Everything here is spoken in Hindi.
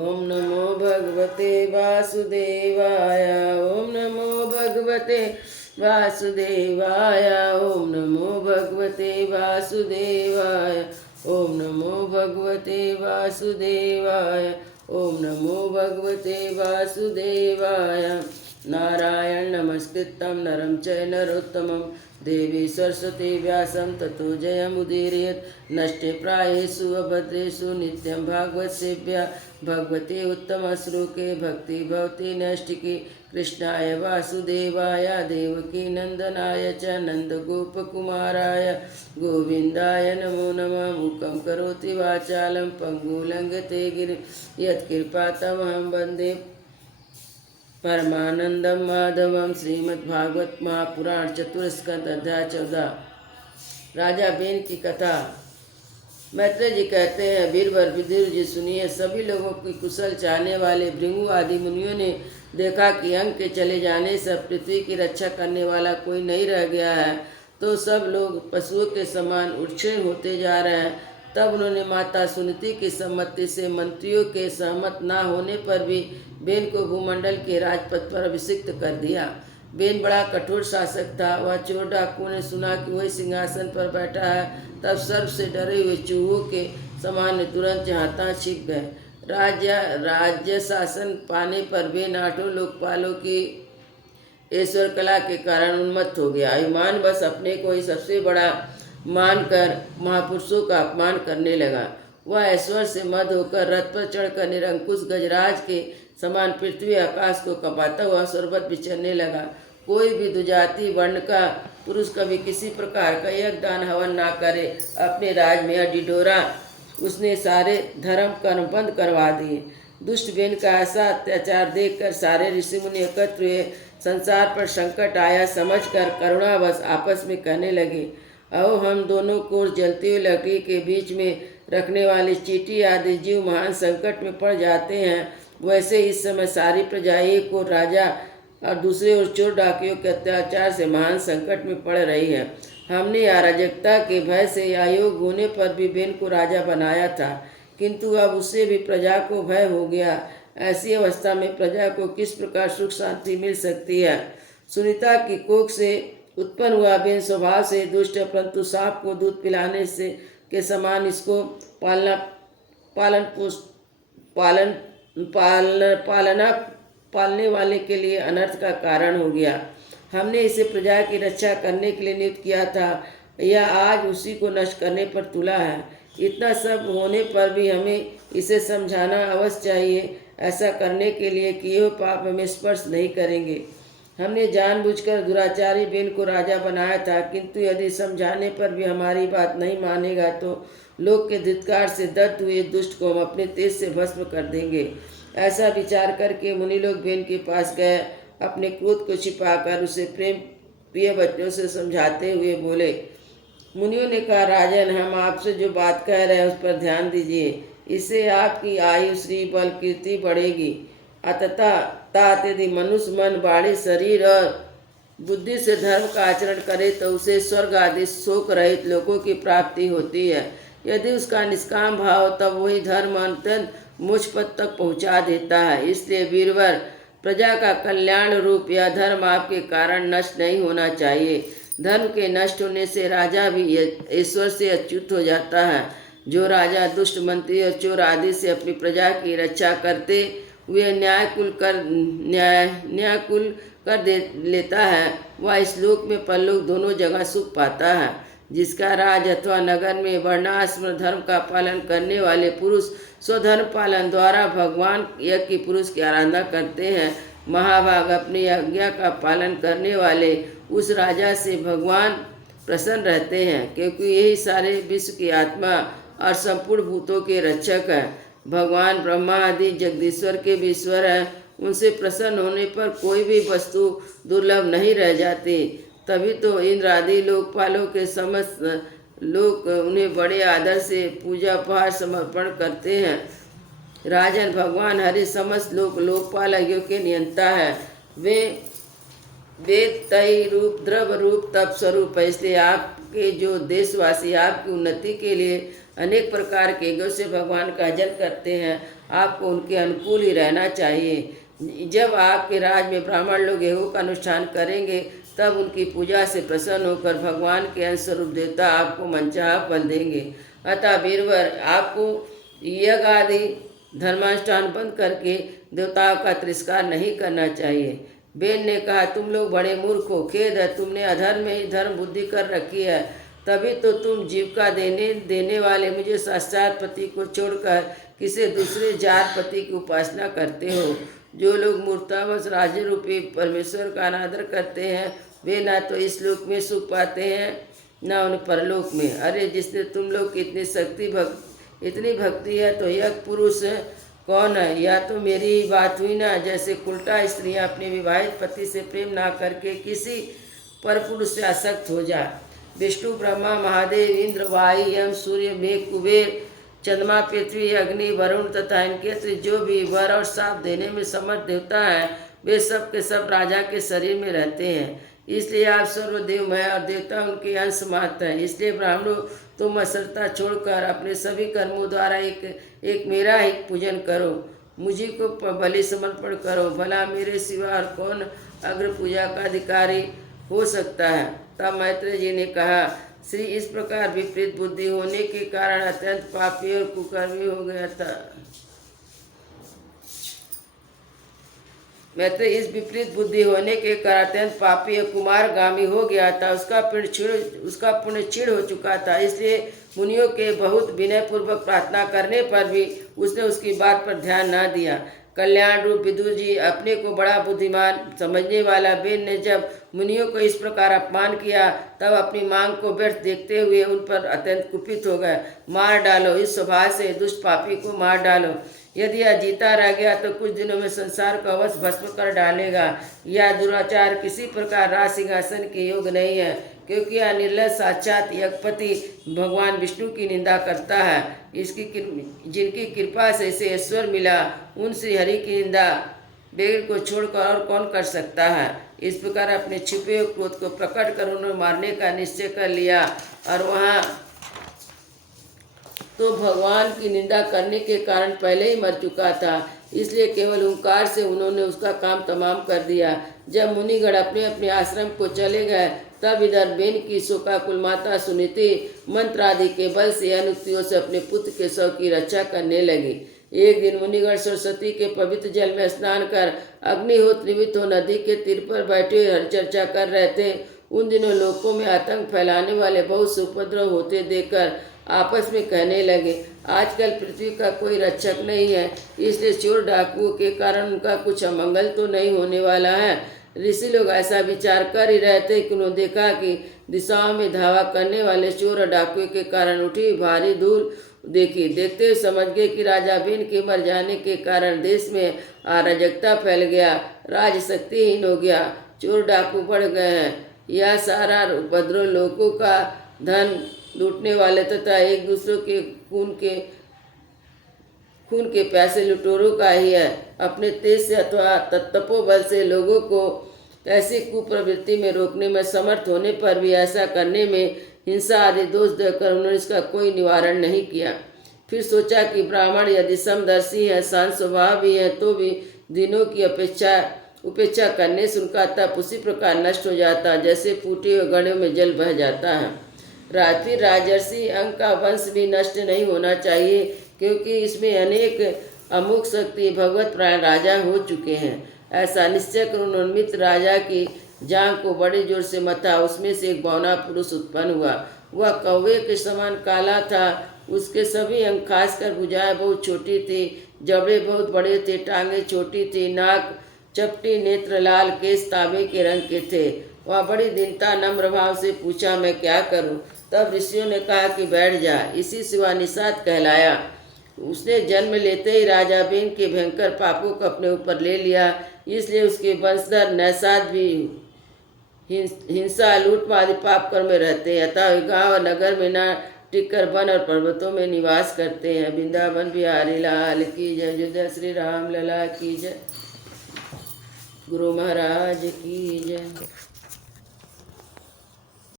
ओम नमो भगवते वासुदेवाय। ओम नमो भगवते वासुदेवाय। ओम नमो भगवते वासुदेवाय। ओम नमो भगवते वासुदेवाय। ओम नमो भगवते वासुदेवाय। नारायण नमस्कृतं नरं चैव नरोत्तमं देवी सरस्वती व्यासं ततो जयमुदीरयेत्। नष्टे प्रायेषु अभद्रेषु नित्यं भागवत सेव्या भगवते उत्तमश्लोके भक्ति भवति नैष्टिकी। कृष्णाय वासुदेवाय देवकी नंदनाय च नन्दगोपकुमाराय गोविन्दाय नमो नमः। मूकं करोति वाचालं पङ्गुं लङ्घयते गिरिं यत्कृपातमहं वन्दे परमानंदम माधवम। श्रीमद्भागवत महापुराण चतुस्कंद अध्याय 14। राजा बेन की कथा। मैत्रेय जी कहते हैं, वीरवर विदुर जी सुनिए। सभी लोगों की कुशल चाहने वाले भृगु आदि मुनियों ने देखा कि अंग के चले जाने से पृथ्वी की रक्षा करने वाला कोई नहीं रह गया है, तो सब लोग पशुओं के समान उच्छृंखल होते जा रहे हैं। तब उन्होंने माता सुनीति की सम्मति से मंत्रियों के सहमत न होने पर भी बेन को भूमंडल के राजपथ पर अभिषिक्त कर दिया। बेन बड़ा कठोर शासक था। वह चोर डाकुओं ने सुना कि वही सिंहासन पर बैठा है, तब सर्प से डरे हुए चूहों के समान तुरंत जहाँ छिप गए। राज्य शासन पाने पर बेन आठों लोकपालों की ईश्वर कला के कारण उन्मत्त हो गया। अभिमान बस अपने को ही सबसे बड़ा मानकर महापुरुषों का अपमान करने लगा। वह ऐश्वर्य से मद होकर रथ पर चढ़कर निरंकुश गजराज के समान पृथ्वी आकाश को कपाता हुआ सर्वत्र विचरने लगा। कोई भी दुजाति वर्ण का पुरुष कभी किसी प्रकार का यज्ञ दान हवन ना करे। अपने राज में यह ढिढोरा उसने सारे धर्म कर्म बंद करवा दिए। दुष्ट बेन का ऐसा अत्याचार देखकर सारे ऋषि मुनि एकत्र हुए। संसार पर संकट आया समझकर करुणावश आपस में कहने लगे, आओ हम दोनों को जलती हुई लकड़ी के बीच में रखने वाली चींटी आदि जीव महान संकट में पड़ जाते हैं, वैसे इस समय सारी प्रजा एक ओर राजा और दूसरे ओर चोर डाकियों के अत्याचार से महान संकट में पड़ रही है। हमने अराजकता के भय से अयोग्य होने पर भी बेन को राजा बनाया था, किंतु अब उससे भी प्रजा को भय हो गया। ऐसी अवस्था में प्रजा को किस प्रकार सुख शांति मिल सकती है। सुनीता की कोख से उत्पन्न हुआ बेन स्वभाव से दुष्ट है, परंतु सांप को दूध पिलाने से के समान इसको पालने वाले के लिए अनर्थ का कारण हो गया। हमने इसे प्रजा की रक्षा करने के लिए नियुक्त किया था, यह आज उसी को नष्ट करने पर तुला है। इतना सब होने पर भी हमें इसे समझाना अवश्य चाहिए। ऐसा करने के लिए कि यह पाप हमें स्पर्श नहीं करेंगे। हमने जानबूझकर दुराचारी बेन को राजा बनाया था, किंतु यदि समझाने पर भी हमारी बात नहीं मानेगा तो लोग के धिक्कार से दत्त हुए दुष्ट को हम अपने तेज से भस्म कर देंगे। ऐसा विचार करके मुनि लोग बेन के पास गए। अपने क्रोध को छिपाकर उसे प्रेम प्रिय वचनों से समझाते हुए बोले। मुनियों ने कहा, राजन, हम आपसे जो बात कह रहे हैं उस पर ध्यान दीजिए। इससे आपकी आयु श्री बल कीर्ति बढ़ेगी। अतः यदि मनुष्य मन वाणी शरीर और बुद्धि से धर्म का आचरण करे तो उसे स्वर्ग आदि शोक रहित लोगों की प्राप्ति होती है। यदि उसका निष्काम भाव, तब वही धर्म अत्यंत मोक्ष पद तक पहुँचा देता है। इसलिए वीरवर, प्रजा का कल्याण रूप यह धर्म आपके कारण नष्ट नहीं होना चाहिए। धर्म के नष्ट होने से राजा भी ईश्वर से अच्युत हो जाता है। जो राजा दुष्ट मंत्री और चोर आदि से अपनी प्रजा की रक्षा करते हुए न्यायकुल कर दे लेता है, वह इस लोक में परलोक दोनों जगह सुख पाता है। जिसका राज अथवा नगर में वर्णाश्रम धर्म का पालन करने वाले पुरुष स्वधर्म पालन द्वारा भगवान यज्ञ की पुरुष की आराधना करते हैं, महाभाग अपनी आज्ञा का पालन करने वाले उस राजा से भगवान प्रसन्न रहते हैं, क्योंकि यही सारे विश्व की आत्मा और संपूर्ण भूतों के रक्षक है। भगवान ब्रह्मा आदि जगदीश्वर के भी ईश्वर हैं। उनसे प्रसन्न होने पर कोई भी वस्तु दुर्लभ नहीं रह जाती। तभी तो इंद्र आदि लोकपालों के समस्त लोग उन्हें बड़े आदर से पूजा उपहार समर्पण करते हैं। राजन, भगवान हरि समस्त लोकपाल यज्ञों के नियंता है। वे वेद तय रूप द्रव रूप तप स्वरूप है। इसलिए आपके जो देशवासी आपकी उन्नति के लिए अनेक प्रकार के यज्ञों से भगवान का जन करते हैं। आपको उनके अनुकूल ही रहना चाहिए। जब आपके राज में ब्राह्मण लोग यज्ञों का अनुष्ठान करेंगे तब उनकी पूजा से प्रसन्न होकर भगवान के अंश स्वरूप देवता आपको मनचाहा फल देंगे। अतः वीरवर, आपको यज्ञ आदि धर्मानुष्ठान बंद करके देवताओं का तिरस्कार नहीं करना चाहिए। बेन ने कहा, तुम लोग बड़े मूर्ख हो, खेद है, तुमने अधर्म में ही धर्म बुद्धि कर रखी है। तभी तो तुम जीविका देने वाले मुझे साक्षात पति को छोड़कर किसी दूसरे जार पति की उपासना करते हो। जो लोग मूर्तावश राज्य रूपी परमेश्वर का अनादर करते हैं वे ना तो इस लोक में सुख पाते हैं न उन परलोक में। अरे, जिसने तुम लोग की इतनी भक्ति है तो यह पुरुष कौन है? या तो मेरी ही बात हुई ना। जैसे उल्टा स्त्रियाँ अपने विवाहित पति से प्रेम ना करके किसी परपुरुष से आसक्त हो जाए। विष्णु, ब्रह्मा, महादेव, इंद्र, वायु, यम, सूर्य, मेघ, कुबेर, चंद्रमा, पृथ्वी, अग्नि, वरुण तथा इनके अतिरिक्त जो भी वर और साप देने में समर्थ देवता है वे सब के सब राजा के शरीर में रहते हैं। इसलिए आप सर्वदेवमय और देवता उनके अंश मात्र हैं। इसलिए ब्राह्मणों, तुम असरता छोड़कर अपने सभी कर्मों द्वारा एक मेरा ही पूजन करो, मुझी को बलि समर्पण करो। भला मेरे सिवा और कौन अग्र पूजा का अधिकारी हो सकता है? तब मैत्रेय जी ने कहा, श्री इस प्रकार विपरीत बुद्धि होने के कारण अत्यंत पापी और कुकर्मी हो गया था। मैत्रेय, इस विपरीत बुद्धि होने के कारण अत्यंत पापी और कुमारगामी हो गया था। उसका पुण्य क्षीण हो चुका था। इसलिए मुनियों के बहुत विनय पूर्वक प्रार्थना करने पर भी उसने उसकी बात पर ध्यान न दिया। कल्याण रूप विदुर जी, अपने को बड़ा बुद्धिमान समझने वाला बेन ने जब मुनियों को इस प्रकार अपमान किया तब अपनी मांग को व्यर्थ देखते हुए उन पर अत्यंत कुपित हो गए। मार डालो, इस स्वभाव से दुष्ट पापी को मार डालो। यदि यह जीता रह गया तो कुछ दिनों में संसार को अवश्य भस्म कर डालेगा। यह दुराचार किसी प्रकार राज सिंहासन के योग नहीं है, क्योंकि यह निर्लज साक्षात यज्ञपति भगवान विष्णु की निंदा करता है। जिनकी कृपा से इसे ईश्वर मिला उन श्री हरि की निंदा बेग को छोड़कर और कौन कर सकता है? इस प्रकार अपने छिपे हुए क्रोध को प्रकट कर उन्हें मारने का निश्चय कर लिया। और वहाँ तो भगवान की निंदा करने के कारण पहले ही मर चुका था, इसलिए केवल ओंकार से उन्होंने उसका काम तमाम कर दिया। जब मुनिगण अपने अपने आश्रम को चले गए तब इधर बेन की शोकाकुल माता सुनीति मंत्र आदि के बल से अनुक्तियों से अपने पुत्र के शव की रक्षा करने लगी। एक दिन मुनिगण सरस्वती के पवित्र जल में स्नान कर अग्निहोत्र निमित्त हो नदी के तीर पर बैठे चर्चा कर रहे थे। उन दिनों लोगों में आतंक फैलाने वाले बहुत से उपद्रव होते देखकर आपस में कहने लगे, आजकल पृथ्वी का कोई रक्षक नहीं है, इसलिए चोर डाकुओं के कारण उनका कुछ अमंगल तो नहीं होने वाला है। ऋषि लोग ऐसा विचार कर ही रहे थे कि उन्होंने देखा कि दिशाओं में धावा करने वाले चोर और डाकुओं के कारण उठी भारी धूल देखी। देखते हुए समझ गए कि राजा बेन के मर जाने के कारण देश में अराजकता फैल गया, राज शक्तिहीन हो गया, चोर डाकू बढ़ गए हैं। यह सारा उपद्रव लोगों का धन लूटने वाले तथा एक दूसरे के खून के प्यासे लुटेरों का ही है। अपने तेज से अथवा तपोबल से लोगों को ऐसी कुप्रवृत्ति में रोकने में समर्थ होने पर भी ऐसा करने में हिंसा आदि दोष देकर उन्होंने इसका कोई निवारण नहीं किया। फिर सोचा कि ब्राह्मण यदि समदर्शी है, शांत स्वभाव भी है, तो भी दिनों की उपेक्षा करने से उनका तप उसी प्रकार नष्ट हो जाता जैसे फूटे हुए घड़े में जल बह जाता है। फिर राजर्षि अंग का वंश भी नष्ट नहीं होना चाहिए, क्योंकि इसमें अनेक अमुक शक्ति भगवत प्राण राजा हो चुके हैं। ऐसा निश्चय कर उन्होंने मित्र राजा की जांघ को बड़े जोर से मथा। उसमें से एक बौना पुरुष उत्पन्न हुआ। वह कौवे के समान काला था। उसके सभी अंग खासकर भुजाएं बहुत छोटी थी, जबड़े बहुत बड़े थे, टांगें छोटी थी, नाक चपटी, नेत्र लाल, केस तांबे के रंग के थे। वह बड़ी दीनता नम्र भाव से पूछा, मैं क्या करूं? तब ऋषियों ने कहा कि बैठ जा। इसी से वह निषाद कहलाया। उसने जन्म लेते ही राजा बेन के भयंकर पापों को अपने ऊपर ले लिया, इसलिए उसके वंशधर नैषाद भी हिंसा लूट आदि पाप कर्म में रहते हैं। अतः गांव और नगर में न टिककर वन और पर्वतों में निवास करते हैं। वृंदावन बिहारी लाल की जय। जय श्री राम लला की जय। गुरु महाराज की जय।